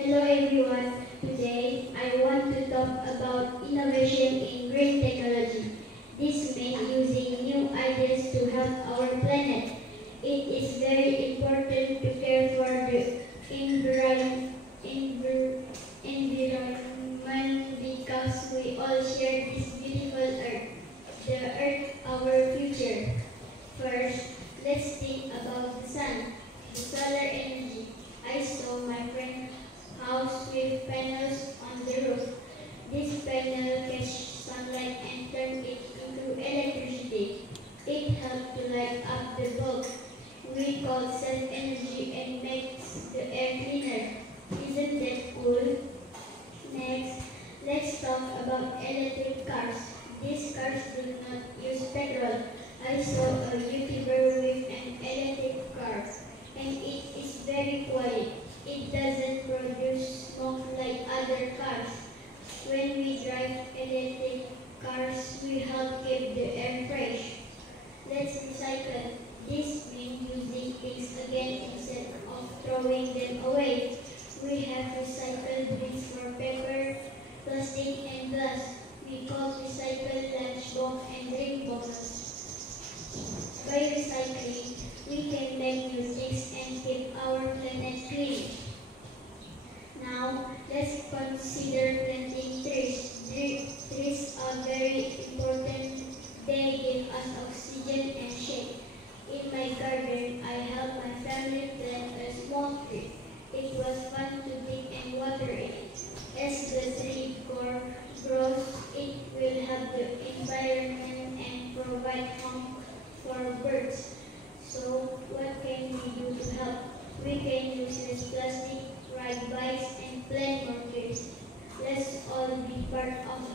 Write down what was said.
Hello everyone. Today I want to talk about innovation in green technology. This means using new ideas to help our planet. It is very important to care for the environment because we all share this beautiful earth. The earth, our future. First, let's think about the sun, the solar energy. I saw my friend house with panels on the roof. This panel catch sunlight and turn it into electricity. It helps to light up the bulb. We call sun energy and makes the air cleaner. Isn't that cool? Next, let's talk about electric cars. These cars do not use petrol. I saw a YouTuber with an electric car and it is very quiet. It doesn't produce smoke like other cars. When we drive electric cars, we help keep the air fresh. Let's recycle. This means using things again instead of throwing them away. We have recycled bins for paper, plastic, and glass. We call recycled lunchbox and drink bottles. By recycling, we can make new things and keep our planet clean. Now, let's consider planting trees. Trees are very important. They give us oxygen and shade. In my garden, I helped my family plant a small tree. It was fun to dig and water it. As the tree grows, it will help the environment and provide home for birds. So, what can we do to help? We can use less plastic, ride bikes, and plant more trees. Let's all be part of